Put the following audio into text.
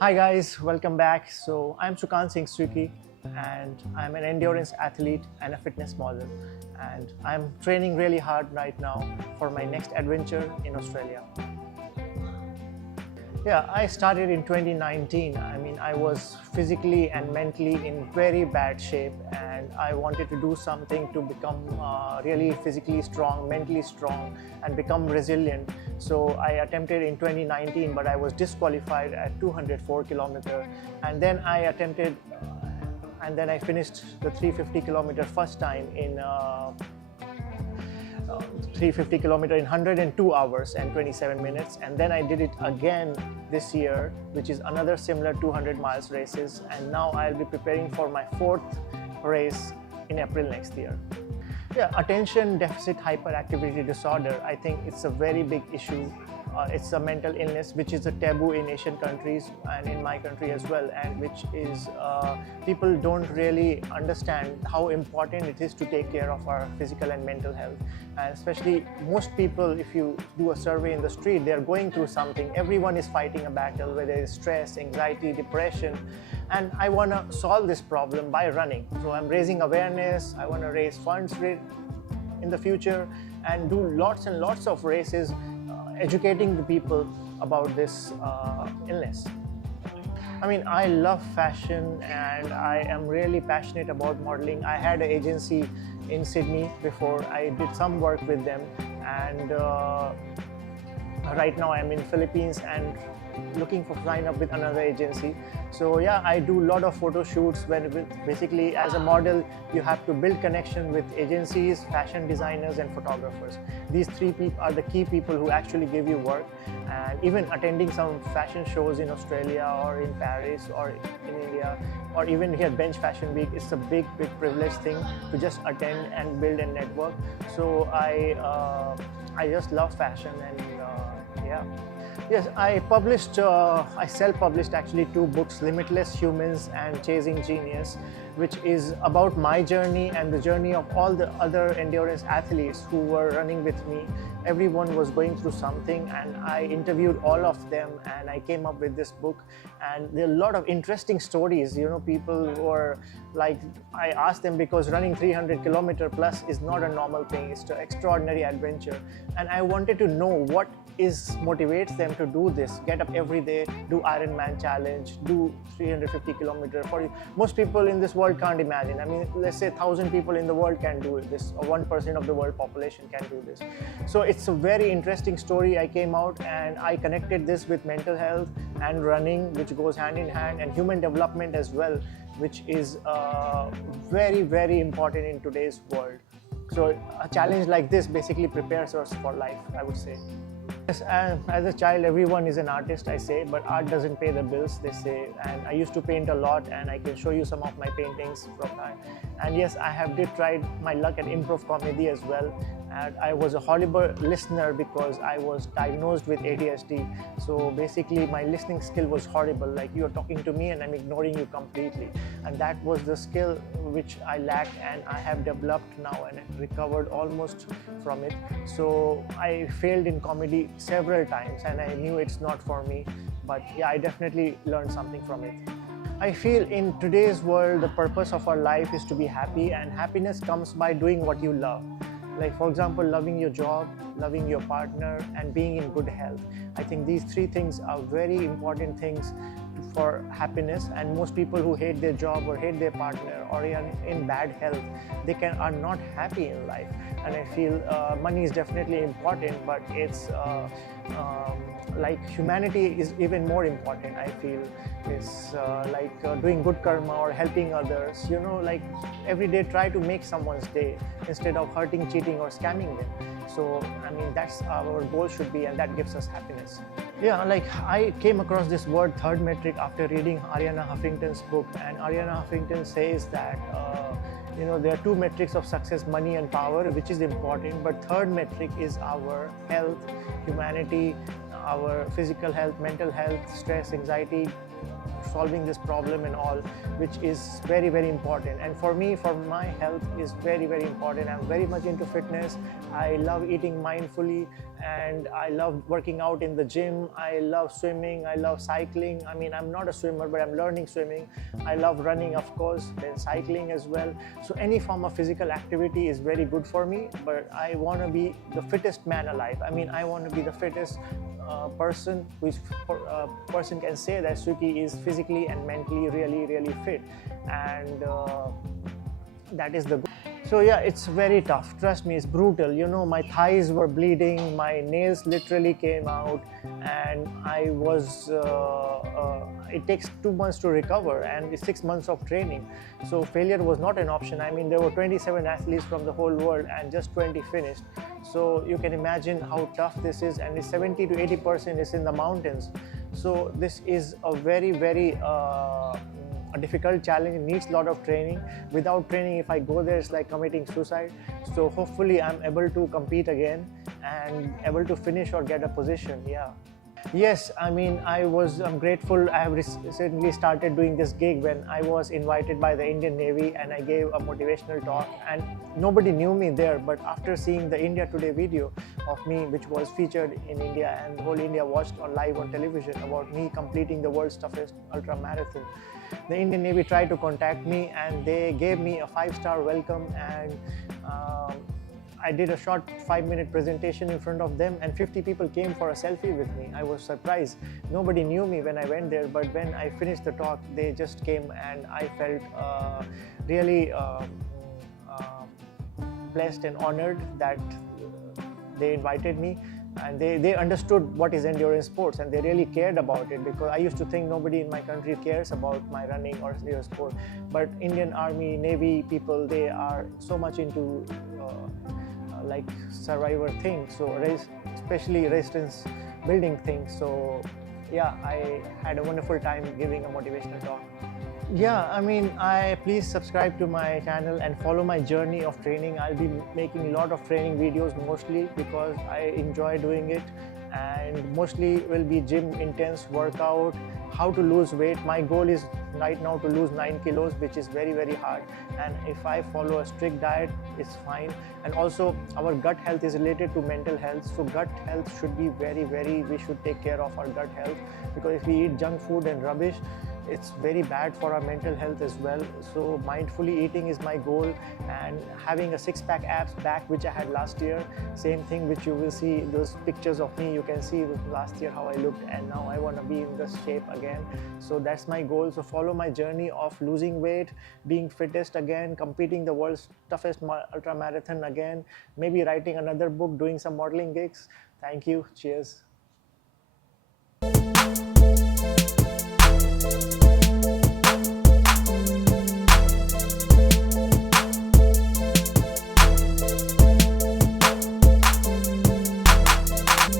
Hi guys, welcome back. So I'm Sukant Singh Swiki and I'm an endurance athlete and a fitness model, and I'm training really hard right now for my next adventure in Australia. Yeah, I started in 2019. I was physically and mentally in very bad shape, and I wanted to do something to become really physically strong, mentally strong, and become resilient. So I attempted in 2019, but I was disqualified at 204 kilometer, and then I finished the 350 kilometer first time in 350 kilometer in 102 hours and 27 minutes, and then I did it again this year, which is another similar 200 miles races, and now I'll be preparing for my fourth race in April next year. Yeah, attention deficit hyperactivity disorder, I think it's a very big issue. It's a mental illness which is a taboo in Asian countries and in my country as well, and which is people don't really understand how important it is to take care of our physical and mental health. And especially most people, if you do a survey in the street, they're going through something. Everyone is fighting a battle, whether it's stress, anxiety, depression, and I want to solve this problem by running. So I'm raising awareness. I want to raise funds in the future and do lots and lots of races, educating the people about this illness. I love fashion and I am really passionate about modeling. I had an agency in Sydney before. I did some work with them, and right now I'm in Philippines and looking for sign up with another agency. So yeah, I do a lot of photo shoots when basically as a model you have to build connection with agencies, fashion designers and photographers. These three people are the key people who actually give you work, and even attending some fashion shows in Australia or in Paris or in India or even here Bench Fashion Week, it's a big privilege thing to just attend and build a network. So I just love fashion, and yeah. Yes, I self-published actually two books, Limitless Humans and Chasing Genius, which is about my journey and the journey of all the other endurance athletes who were running with me. Everyone was going through something, and I interviewed all of them and I came up with this book. And there are a lot of interesting stories, people who are like, I asked them, because running 300 kilometer plus is not a normal thing, it's an extraordinary adventure. And I wanted to know what motivates them to do this, get up every day, do Ironman challenge, do 350 kilometer. Most people in this world can't imagine. Let's say 1,000 people in the world can do this, or 1% of the world population can do this. So it's a very interesting story. I came out and I connected this with mental health and running, which goes hand in hand, and human development as well, which is very important in today's world. So a challenge like this basically prepares us for life, I would say. Yes, as a child, everyone is an artist, I say, but art doesn't pay the bills, they say. And I used to paint a lot, and I can show you some of my paintings from that. And yes, I have tried my luck at improv comedy as well. And I was a horrible listener because I was diagnosed with ADHD. So basically, my listening skill was horrible. Like, you are talking to me and I'm ignoring you completely. And that was the skill which I lacked, and I have developed now and recovered almost from it. So I failed in comedy several times, and I knew it's not for me. But yeah, I definitely learned something from it. I feel in today's world, the purpose of our life is to be happy, and happiness comes by doing what you love. Like, for example, loving your job, loving your partner, and being in good health. I think these three things are very important things for happiness, and most people who hate their job or hate their partner or are in bad health, they are not happy in life. And I feel money is definitely important, but it's like humanity is even more important. I feel it's doing good karma or helping others. Like every day try to make someone's day instead of hurting, cheating or scamming them. So that's our goal should be, and that gives us happiness. Yeah, like I came across this word third metric after reading Arianna Huffington's book, and Arianna Huffington says that there are two metrics of success, money and power, which is important, but third metric is our health, humanity, our physical health, mental health, stress, anxiety, solving this problem and all, which is very, very important. And for me, for my health is very, very important. I'm very much into fitness. I love eating mindfully, and I love working out in the gym. I love swimming. I love cycling. I mean, I'm not a swimmer, but I'm learning swimming. I love running, of course, then cycling as well. So any form of physical activity is very good for me, but I want to be the fittest man alive. I mean, I want to be the fittest person person can say that Suki is physically and mentally really, really fit, and that is the goal. So yeah, it's very tough. Trust me, it's brutal. You know, my thighs were bleeding, my nails literally came out, and I was. It takes 2 months to recover, and it's 6 months of training. So failure was not an option. I mean, there were 27 athletes from the whole world, and just 20 finished. So you can imagine how tough this is, and it's 70 to 80% is in the mountains. So this is a very, very a difficult challenge. It needs a lot of training. Without training, if I go there, it's like committing suicide. So hopefully I'm able to compete again and able to finish or get a position. Yeah. Yes, I mean, I'm grateful. I have recently started doing this gig when I was invited by the Indian Navy, and I gave a motivational talk, and nobody knew me there. But after seeing the India Today video of me, which was featured in India, and the whole India watched live on television about me completing the world's toughest ultra marathon, the Indian Navy tried to contact me, and they gave me a 5-star welcome, and I did a short 5-minute presentation in front of them, and 50 people came for a selfie with me. I was surprised. Nobody knew me when I went there, but when I finished the talk, they just came, and I felt really blessed and honored that they invited me. And they understood what is endurance sports, and they really cared about it, because I used to think nobody in my country cares about my running or endurance sport. But Indian Army, Navy people, they are so much into like survivor things, so especially resistance building things. So yeah, I had a wonderful time giving a motivational talk. Yeah, I mean, please subscribe to my channel and follow my journey of training. I'll be making a lot of training videos, mostly because I enjoy doing it, and mostly will be gym intense workout, how to lose weight. My goal is right now to lose 9 kilos, which is very, very hard, and if I follow a strict diet, it's fine. And also our gut health is related to mental health, so gut health should be very, we should take care of our gut health, because if we eat junk food and rubbish, it's very bad for our mental health as well. So mindfully eating is my goal, and having a six-pack abs back, which I had last year. Same thing, which you will see those pictures of me. You can see last year how I looked, and now I want to be in this shape again. So that's my goal. So follow my journey of losing weight, being fittest again, competing the world's toughest ultra marathon again, maybe writing another book, doing some modeling gigs. Thank you. Cheers.